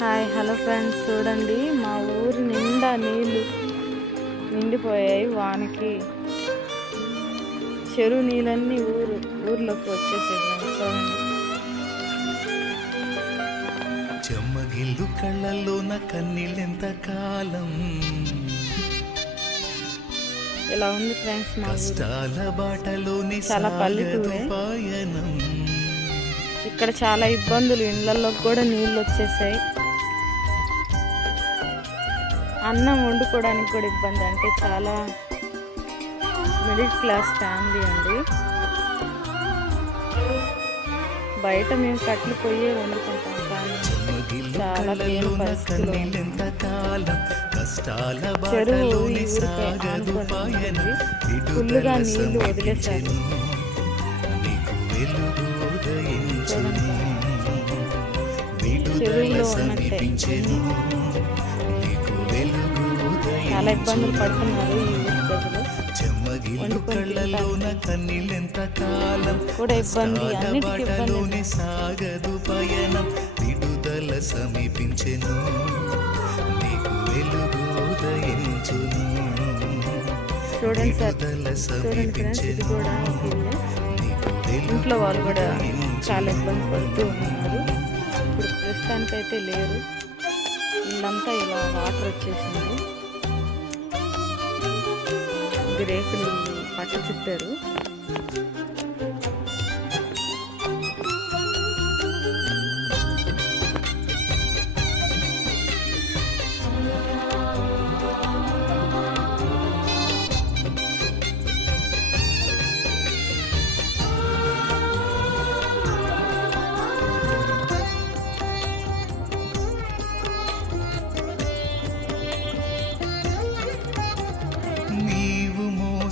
Hi hello friends. చూడండి మా ఊరి నిండా నీళ్ళు నిండిపోయాయి వానకి. చెరువు నీళ్ళన్నీ ఊరు ఊర్లోకి వచ్చేసాయి చూడండి. చెమ్మగిల్లు కళ్ళల్లోన కన్నీళ్ళెంత కాలం? ఇలా ఉంది ఫ్రెండ్స్ మా ఊరు. బాటలోని చాలా పల్లెటూరే. ఇక్కడ చాలా ఇబ్బందులు. ఇళ్ళల్లో కూడా నీళ్ళు వచ్చేసాయి. అన్నం వండుకోవడానికి కూడా ఇబ్బంది అంటే చాలా మిడిల్ క్లాస్ ఫ్యామిలీ అండి. బయట మేము కట్లు పోయే వండుకుంటాం కానీ చాలా పరిస్థితులు చెరువు ఈ ఊరికే. ఫుల్లుగా నీళ్ళు వదిలేశారు. చెరువులో ఉన్నట్టే. చాలా ఇబ్బందులు పడుతున్నారు ఈ ప్రజలు. కూడా ఇబ్బంది అన్నిటికీ ఇబ్బంది. సాగదు పయనం. విడుదల సమీపించెను. నీకు వెలుగు ఉదయించును. చూడండి సార్ విడుదల చూడండి ఫ్రెండ్స్ ఇది సమీపించెను. కూడా ఇంట్లో వాళ్ళు కూడా చాలా ఇబ్బంది పడుతూ ఉన్నారు. ఇప్పుడు ప్రస్తుతానికైతే లేరు. ఇల్లంతా ఇలా వాటర్ వచ్చేసింది. రేకులు పట్టు చుట్టారు.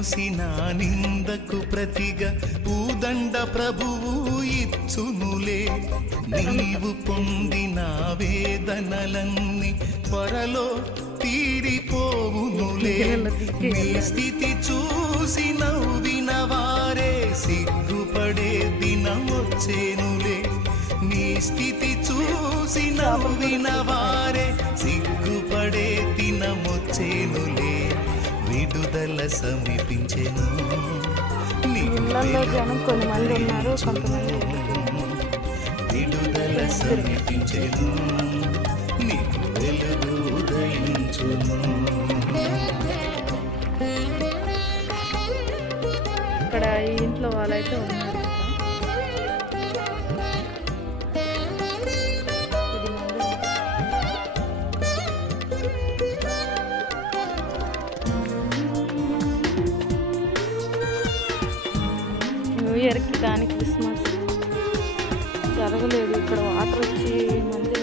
మోసిన నిందకు ప్రతిగా పూదండ ప్రభువు ఇచ్చునులే. నీవు పొందిన వేదనలన్నీ త్వరలో తీరిపోవునులే. నీ స్థితి చూసి నవ్విన వారే సిగ్గుపడే దినం వచ్చేనులే నీ స్థితి చూసి నవ్విన వారే సిగ్గుపడే దినమొచ్చేనులే. విడుదల సమీపించెను. జనం కొంతమంది ఉన్నారు కొంతమంది. విడుదల సమీపించెను. నీకు వెలుగు ఉదయించును. ఇక్కడ ఈ ఇంట్లో వాళ్ళైతే ఉన్నారు. ఇయర్కి కానీ క్రిస్మస్ జరగలేదు. ఇక్కడ వాటర్ వచ్చి మంది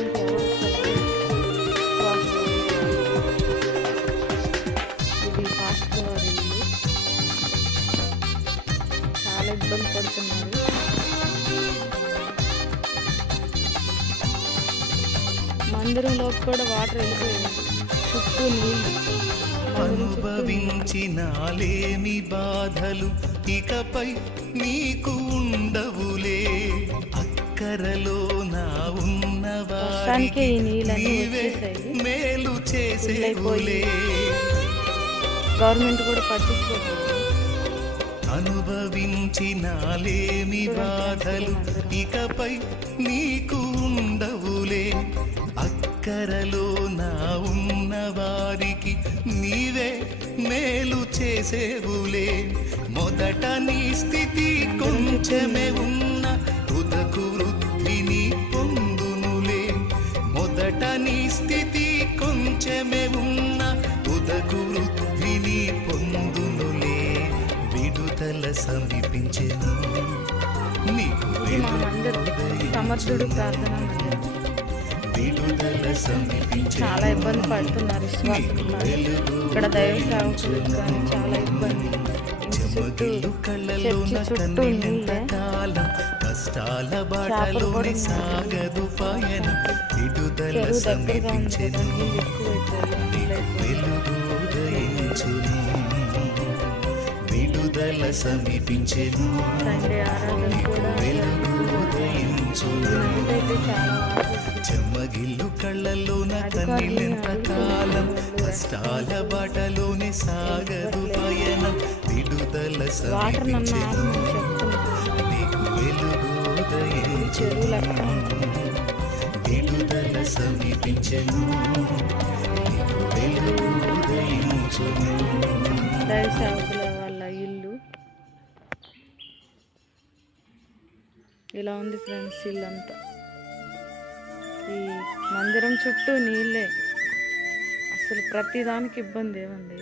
ఇది ఫాస్ట్ అయింది చాలా ఇబ్బంది పడుతున్నారు. మందిరంలోకి కూడా వాటర్ వెళ్ళిపోయింది చుట్టూ నీళ్ళు. అనుభవించినాలేమి బాధలు? ఇకపై నీకు ఉండవులే. అక్కరలో నా ఉన్న ప్రస్తుతానికే ఈ నీళ్ళన్నీ నీవే. మేలు. చేసేవులే. గవర్నమెంట్ కూడా పట్టించుకోలేదు అనుభవించినాలేమి బాధలు? ఇకపై నీకు ఉండవులే. అక్కరలో నా ఉన్న నీవే మేలు చేసేవులే. మొదట నీ స్థితి కొంచెమే ఉన్న తుదకు వృద్ధిని పొందునులే. మొదట నీ స్థితి కొంచెమే ఉన్న తుదకు వృద్ధిని పొందునులే. విడుదల సమీపించెను నీకు సమర్థుడు ప్రార్థన చాలా ఇబ్బంది పడుతున్నారు విశ్వాసులు. ఇక్కడ దైవ సేవకులకు కానీ చాలా ఇబ్బంది. చుట్టూ నీళ్ళే కష్టాల బాటలోనే సాగదు పయనం విడుదల సమీపించెను. వెలుగు ఉదయించును సమీపించెను వెలుగు చెమ్మగిల్లు కళ్ళలోన కన్నీళ్ళెంత కాలం కష్టాల బాటలోనే సాగదు పయనం విడుదల సమీపించెను. నీకు వెలుగు ఉదయించును. విడుదల సమీపించెను. నీకు వెలుగు ఉదయించును. వాళ్ళ ఇల్లు. ఇలా ఉంది ఫ్రెండ్స్ ఇల్లంతా. ఈ మందిరం చుట్టూ నీళ్ళే. అసలు ప్రతిదానికి ఇబ్బంది ఏమండి